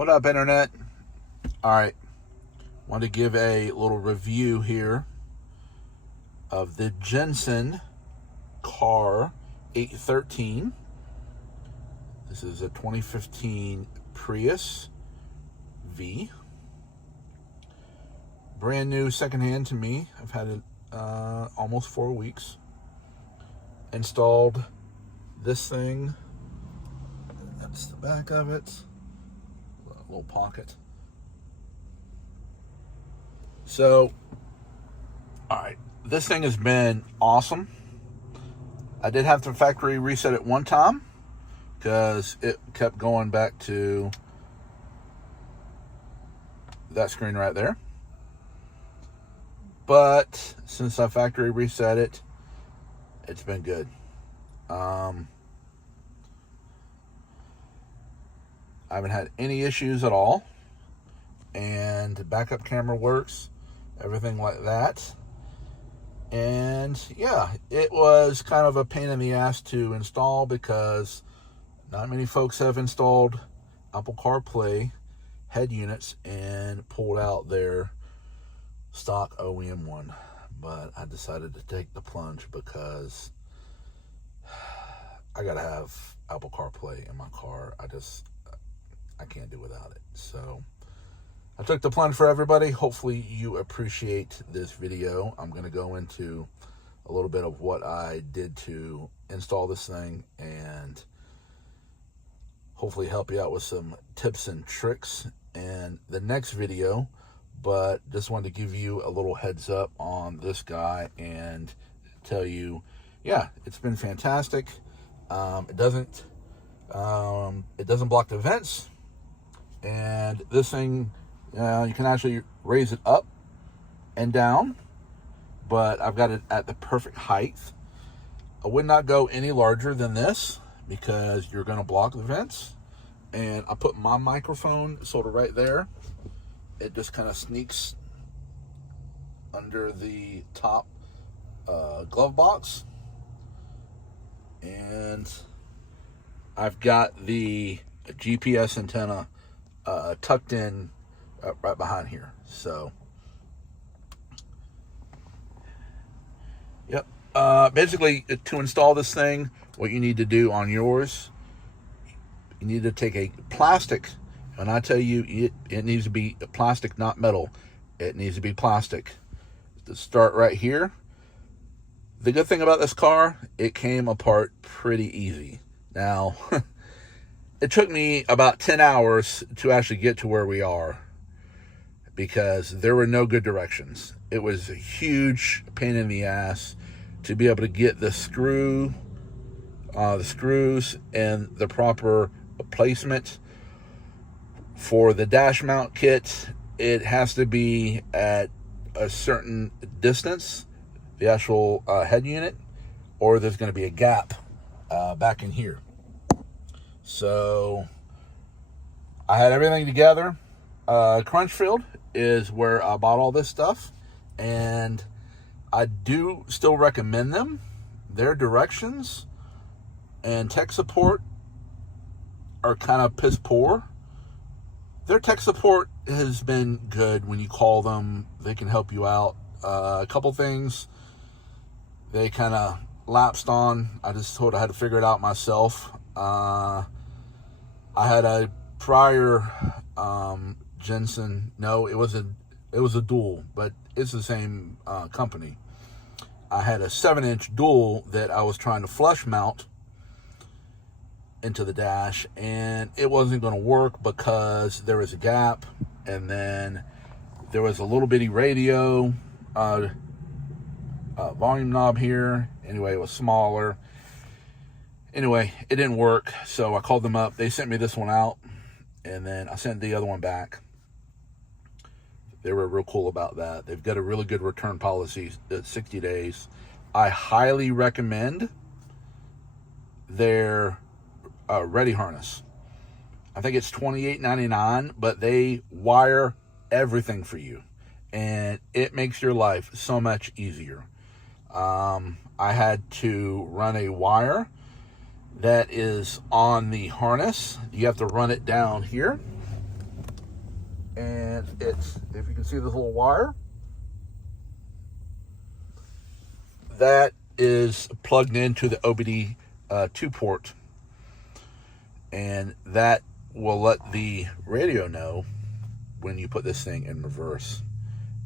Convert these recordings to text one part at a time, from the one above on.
What up, Internet? All right, want to give a little review here of the Jensen CAR813. This is a 2015 Prius V. Brand new, secondhand to me. I've had it almost 4 weeks. Installed this thing. That's the back of it. A little pocket. So, all right, this thing has been awesome. I did have to factory reset it one time because it kept going back to that screen right there. But since I factory reset it, it's been good. I haven't had any issues at all. And the backup camera works, everything like that. And yeah, it was kind of a pain in the ass to install because not many folks have installed Apple CarPlay head units and pulled out their stock OEM one. But I decided to take the plunge because I gotta have Apple CarPlay in my car. I can't do without it. So I took the plunge for everybody. Hopefully you appreciate this video. I'm going to go into a little bit of what I did to install this thing and hopefully help you out with some tips and tricks in the next video. But just wanted to give you a little heads up on this guy and tell you, yeah, it's been fantastic. It doesn't block the vents, and this thing, you can actually raise it up and down, but I've got it at the perfect height. I would not go any larger than this because you're going to block the vents. And I put my microphone sort of right there. It just kind of sneaks under the top glove box. And I've got the GPS antenna tucked in right behind here. So, yep. Basically, to install this thing, what you need to do on yours, you need to take a plastic, and I tell you, it needs to be plastic, not metal. It needs to be plastic. To start right here. The good thing about this car, it came apart pretty easy. Now, it took me about 10 hours to actually get to where we are because there were no good directions. It was a huge pain in the ass to be able to get the screws and the proper placement. For the dash mount kit, it has to be at a certain distance, the actual head unit, or there's going to be a gap back in here. So I had everything together. Crutchfield is where I bought all this stuff, and I do still recommend them. Their directions and tech support are kind of piss poor. Their tech support has been good. When you call them, they can help you out. A couple things they kind of lapsed on. I just thought I had to figure it out myself. I had a prior Jensen. No, it was a dual, but it's the same company. I had a 7-inch dual that I was trying to flush mount into the dash, and it wasn't going to work because there was a gap, and then there was a little bitty radio volume knob here. Anyway, it was smaller. Anyway, it didn't work, so I called them up. They sent me this one out, and then I sent the other one back. They were real cool about that. They've got a really good return policy at 60 days. I highly recommend their Ready harness. I think it's $28.99, but they wire everything for you, and it makes your life so much easier. I had to run a wire that is on the harness. You have to run it down here, and it's, if you can see this little wire, that is plugged into the OBD2 port, and that will let the radio know when you put this thing in reverse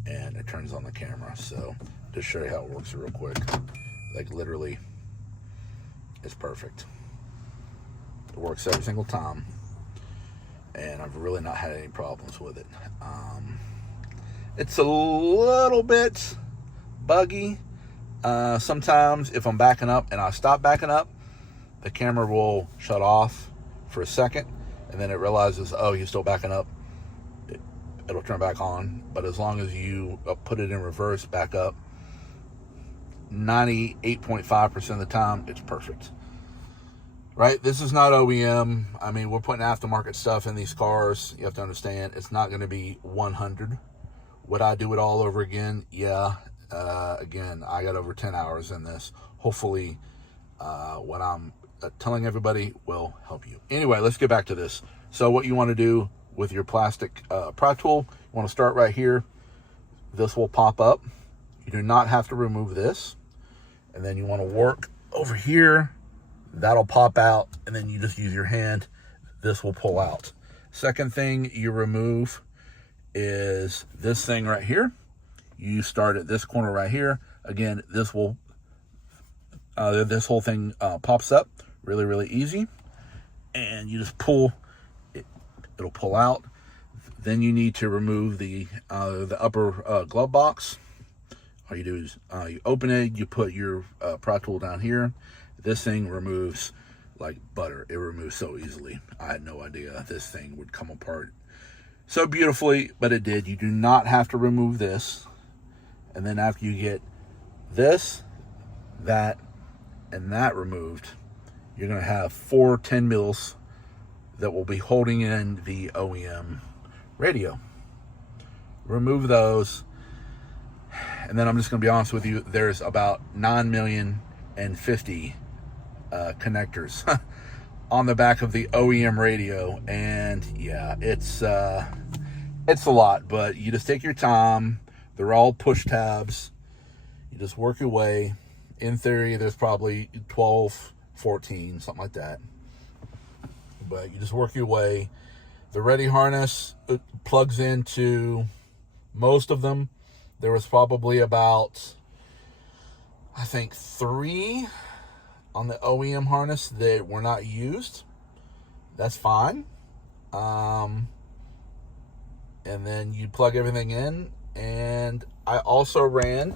and it turns on the camera. So just show you how it works real quick. Like literally, it's perfect. It works every single time, and I've really not had any problems with it. It's a little bit buggy. Sometimes if I'm backing up and I stop backing up, the camera will shut off for a second, and then it realizes, oh, you're still backing up. It'll turn back on. But as long as you put it in reverse, back up, 98.5% of the time, it's perfect. Right? This is not OEM. I mean, we're putting aftermarket stuff in these cars. You have to understand, it's not going to be 100. Would I do it all over again? Yeah. Again, I got over 10 hours in this. Hopefully, what I'm telling everybody will help you. Anyway, let's get back to this. So what you want to do with your plastic pry tool, you want to start right here. This will pop up. You do not have to remove this. And then you want to work over here. That'll pop out, and then you just use your hand. This will pull out. Second thing you remove is this thing right here. You start at this corner right here. Again, this will, this whole thing pops up really, really easy. And you just pull, it'll pull out. Then you need to remove the upper glove box. All you do is you open it, you put your pry tool down here. This thing removes like butter. It removes so easily. I had no idea this thing would come apart so beautifully, but it did. You do not have to remove this. And then after you get this, that, and that removed, you're going to have 4 10 mils that will be holding in the OEM radio. Remove those. And then I'm just going to be honest with you, there's about 9,050,000 connectors on the back of the OEM radio. And yeah, it's a lot, but you just take your time. They're all push tabs. You just work your way. In theory, there's probably 12, 14, something like that. But you just work your way. The ready harness plugs into most of them. There was probably about, I think, 3 on the OEM harness that were not used. That's fine. And then you plug everything in. And I also ran,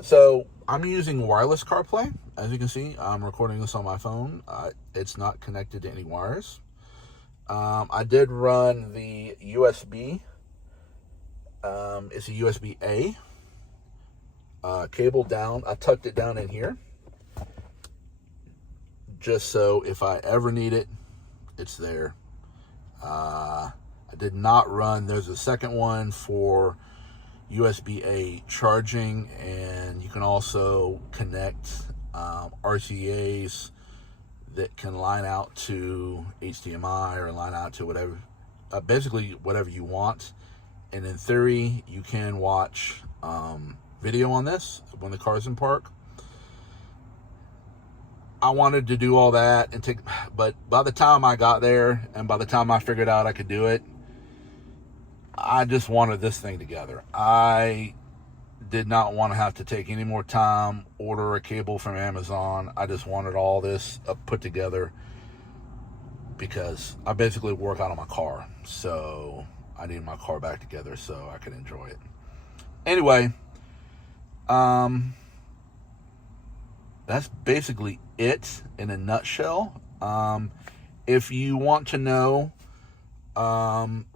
so I'm using wireless CarPlay. As you can see, I'm recording this on my phone. It's not connected to any wires. I did run the USB. It's a USB-A cable down. I tucked it down in here, just so if I ever need it, it's there. I did not run, there's a second one for USB-A charging, and you can also connect RCAs that can line out to HDMI or line out to whatever, basically whatever you want. And in theory, you can watch video on this when the car's in park. I wanted to do all that and but by the time I got there and by the time I figured out I could do it, I just wanted this thing together. I did not want to have to take any more time, order a cable from Amazon. I just wanted all this put together because I basically work out of my car. So I need my car back together so I can enjoy it. Anyway, that's basically it in a nutshell. If you want to know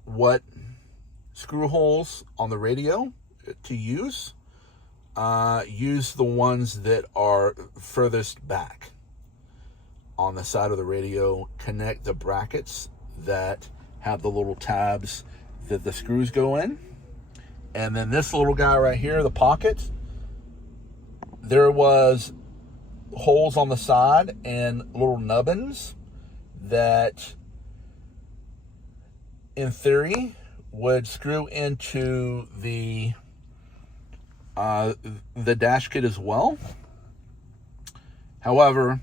what screw holes on the radio to use the ones that are furthest back on the side of the radio. Connect the brackets that have the little tabs that the screws go in. And then this little guy right here, the pocket, there was holes on the side and little nubbins that in theory would screw into the dash kit as well. However,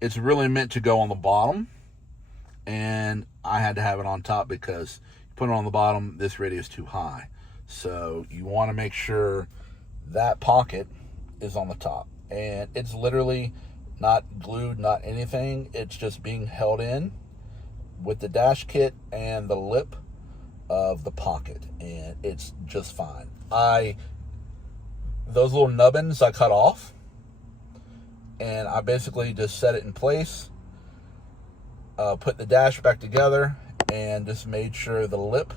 it's really meant to go on the bottom, and I had to have it on top because you put it on the bottom, this radio is too high. So you want to make sure that pocket is on the top, and it's literally not glued, not anything. It's just being held in with the dash kit and the lip of the pocket, and it's just fine. Those little nubbins I cut off, and I basically just set it in place, put the dash back together, and just made sure the lip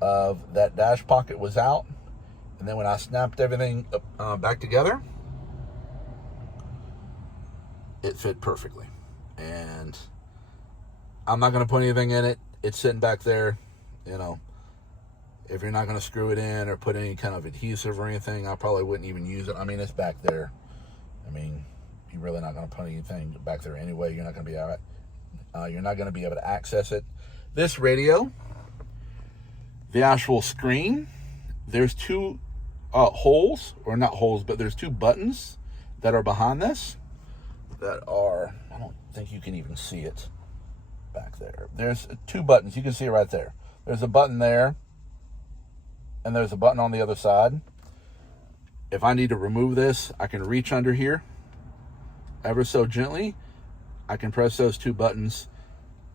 of that dash pocket was out. And then when I snapped everything back together, it fit perfectly. And I'm not going to put anything in it. It's sitting back there. You know, if you're not going to screw it in or put any kind of adhesive or anything, I probably wouldn't even use it. I mean, it's back there. I mean, you're really not going to put anything back there anyway. You're not going to be able to access it. This radio, the actual screen, there's two holes, or not holes, but there's two buttons that are behind this that are, I don't think you can even see it back there. There's two buttons. You can see it right there. There's a button there, and there's a button on the other side. If I need to remove this, I can reach under here ever so gently. I can press those two buttons,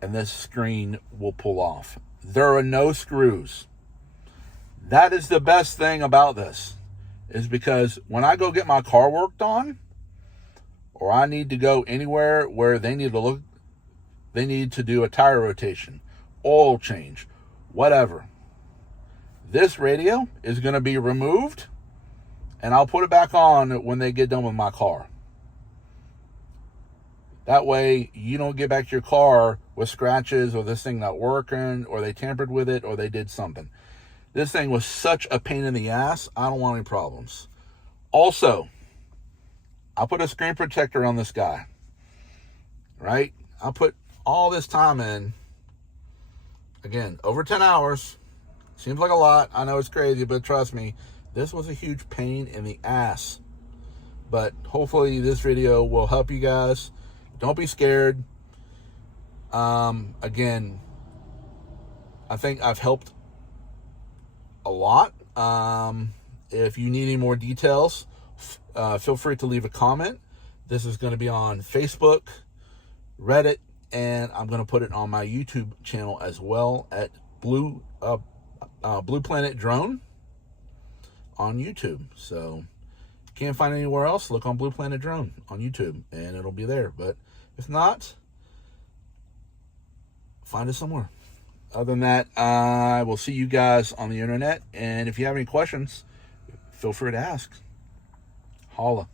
and this screen will pull off. There are no screws. That is the best thing about this, is because when I go get my car worked on, or I need to go anywhere where they need to do a tire rotation, oil change, whatever, this radio is going to be removed, and I'll put it back on when they get done with my car. That way, you don't get back to your car with scratches, or this thing not working, or they tampered with it, or they did something. This thing was such a pain in the ass. I don't want any problems. Also, I put a screen protector on this guy, right? I put all this time in. Again, over 10 hours. Seems like a lot. I know it's crazy, but trust me, this was a huge pain in the ass. But hopefully this video will help you guys. Don't be scared. Again, I think I've helped a lot. If you need any more details, feel free to leave a comment. This is going to be on Facebook, Reddit, and I'm going to put it on my YouTube channel as well at Blue Planet Drone on YouTube. So can't find it anywhere else, look on Blue Planet Drone on YouTube and it'll be there. But if not, find it somewhere. Other than that, I will see you guys on the internet. And if you have any questions, feel free to ask. Holla.